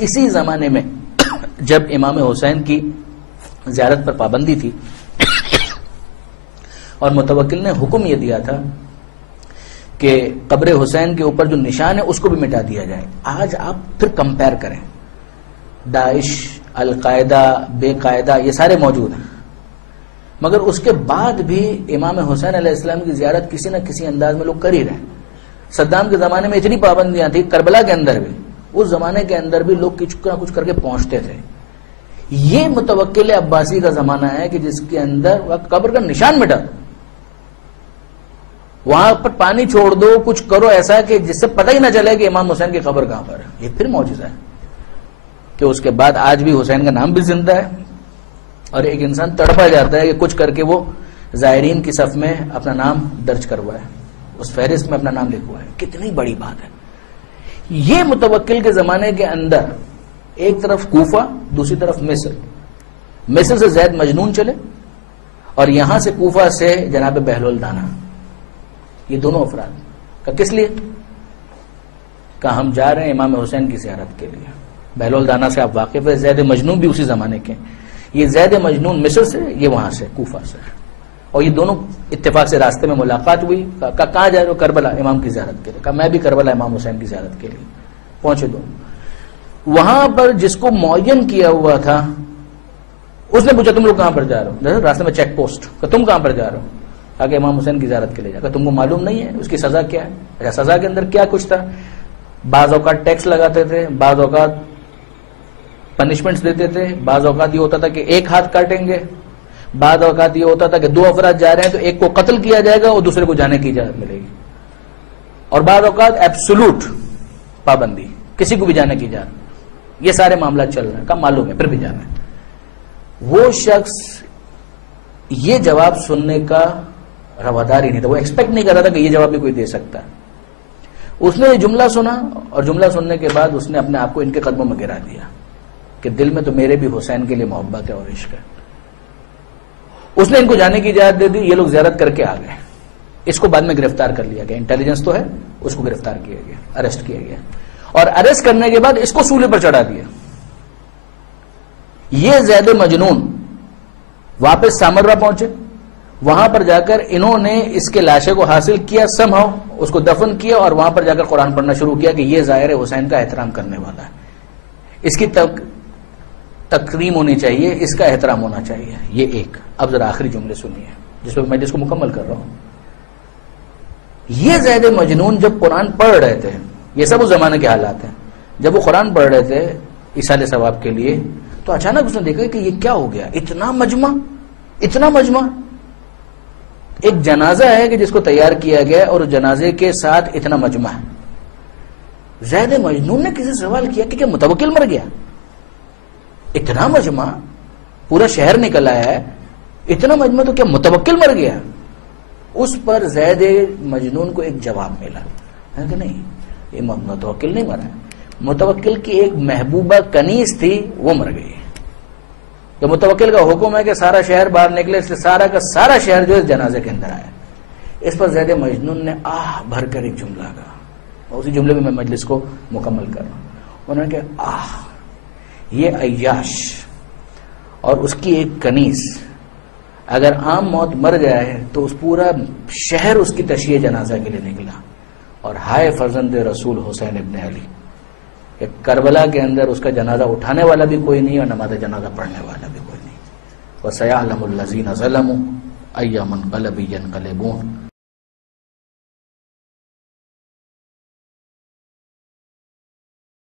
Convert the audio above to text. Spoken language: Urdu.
اسی زمانے میں جب امام حسین کی زیارت پر پابندی تھی اور متوکل نے حکم یہ دیا تھا کہ قبر حسین کے اوپر جو نشان ہے اس کو بھی مٹا دیا جائے. آج آپ پھر کمپیر کریں، داعش، القاعدہ، بے قاعدہ یہ سارے موجود ہیں، مگر اس کے بعد بھی امام حسین علیہ السلام کی زیارت کسی نہ کسی انداز میں لوگ کر ہی رہے ہیں. صدام کے زمانے میں اتنی پابندیاں تھیں، کربلا کے اندر بھی، اس زمانے کے اندر بھی لوگ کچھ نہ کچھ کر کے پہنچتے تھے. یہ متوکل عباسی کا زمانہ ہے کہ جس کے اندر قبر کا نشان مٹا دو، وہاں پر پانی چھوڑ دو، کچھ کرو ایسا کہ جس سے پتہ ہی نہ چلے کہ امام حسین کی قبر کہاں پر ہے. یہ پھر معجزہ ہے کہ اس کے بعد آج بھی حسین کا نام بھی زندہ ہے اور ایک انسان تڑپا جاتا ہے کہ کچھ کر کے وہ زائرین کی صف میں اپنا نام درج کروائے، اس فہرست میں اپنا نام لکھوا ہے. کتنی بڑی بات ہے. یہ متوکل کے زمانے کے اندر ایک طرف کوفہ، دوسری طرف مصر سے زید مجنون چلے اور یہاں سے کوفہ سے جناب بہلول دانا. یہ دونوں افراد کا کس لیے کہ ہم جا رہے ہیں امام حسین کی زیارت کے لیے. بہلول دانا سے آپ واقف ہے، زید مجنون بھی اسی زمانے کے. یہ زید مجنون مصر سے، یہ وہاں سے کوفہ سے، اور یہ دونوں اتفاق سے راستے میں ملاقات ہوئی. کہاں جا رہے ہو؟ کربلا امام کی زیارت کے لیے. کہا میں بھی کربلا امام حسین کی زیارت کے لیے. پہنچے دونوں. وہاں پر جس کو معین کیا ہوا تھا اس نے پوچھا تم لوگ کہاں پر جا رہے ہو؟ راستے میں چیک پوسٹ. کہ تم کہاں پر جا رہے ہو؟ کہا کہ امام حسین کی زیارت کے لیے جا. کہ تم کو معلوم نہیں ہے اس کی سزا کیا ہے؟ اچھا سزا کے اندر کیا کچھ تھا؟ بعض اوقات ٹیکس لگاتے تھے، بعض اوقات پنشمنٹس دیتے تھے، بعض اوقات یہ ہوتا تھا کہ ایک ہاتھ کاٹیں گے، بعض اوقات یہ ہوتا تھا کہ دو افراد جا رہے ہیں تو ایک کو قتل کیا جائے گا اور دوسرے کو جانے کی اجازت ملے گی، اور بعض اوقات ایبسولوٹ پابندی، کسی کو بھی جانے کی اجازت. یہ سارے معاملات چل رہے ہیں. کہا معلوم ہے پھر بھی جانا ہے. وہ شخص یہ جواب سننے کا روادار ہی نہیں تھا، وہ ایکسپیکٹ نہیں کر رہا تھا کہ یہ جواب بھی کوئی دے سکتا ہے. اس نے یہ جملہ سنا اور جملہ سننے کے بعد اس نے اپنے آپ کو ان کے قدموں میں گرا دیا کہ دل میں تو میرے بھی حسین کے لیے محبت ہے اور عشق ہے. اس نے ان کو جانے کی اجازت دے دی. یہ لوگ زیارت کر کے آ گئے. اس کو بعد میں گرفتار کر لیا گیا، انٹیلیجنس تو ہے، اس کو گرفتار کیا گیا، اریسٹ کیا گیا، اور اریسٹ کرنے کے بعد اس کو سولے پر چڑھا دیا. یہ زید مجنون واپس سامرا پہنچے. وہاں پر جا کر انہوں نے اس کے لاشے کو حاصل کیا، سمہاؤ اس کو دفن کیا، اور وہاں پر جا کر قرآن پڑھنا شروع کیا کہ یہ ظاہر حسین کا احترام کرنے والا ہے، اس کی تکریم ہونی چاہیے، اس کا احترام ہونا چاہیے. یہ ایک. اب ذرا آخری جملے سنیے جس میں میں جس کو مکمل کر رہا ہوں. یہ زید مجنون جب قرآن پڑھ رہے تھے، یہ سب اس زمانے کے حالات ہیں، جب وہ قرآن پڑھ رہے تھے ایصال ثواب کے لیے، تو اچانک اس نے دیکھا کہ یہ کیا ہو گیا، اتنا مجمع، اتنا مجمع. ایک جنازہ ہے کہ جس کو تیار کیا گیا اور جنازے کے ساتھ اتنا مجمع ہے. زید مجنون نے کسی سے سوال کیا کہ کیا متوکل مر گیا؟ اتنا مجمع، پورا شہر نکل آیا ہے، اتنا مجمع، تو کیا متوکل مر گیا؟ اس پر زید مجنون کو ایک جواب ملا کہ نہیں، یہ متوکل نہیں مرا، متوکل کی ایک محبوبہ کنیز تھی وہ مر گئی. تو متوکل کا حکم ہے کہ سارا شہر باہر نکلے، اس لیے سارا کا سارا شہر جو اس جنازے کے اندر آیا. اس پر زید مجنون نے آہ بھر کر ایک جملہ کہا، اور اسی جملے میں میں مجلس کو مکمل کر رہا ہوں. انہوں نے کہا آہ، یہ عیاش اور اس کی ایک کنیز اگر عام موت مر جائے تو اس پورا شہر اس کی تشییع جنازہ کے لیے نکلا، اور ہائے فرزند رسول حسین ابن علی، کہ کربلا کے اندر اس کا جنازہ اٹھانے والا بھی کوئی نہیں اور نماز جنازہ پڑھنے والا بھی کوئی نہیں. وَسَيَعْلَمُ الَّذِينَ ظَلَمُوا أَيَّ مُنقَلَبٍ يَنقَلِبُونَ.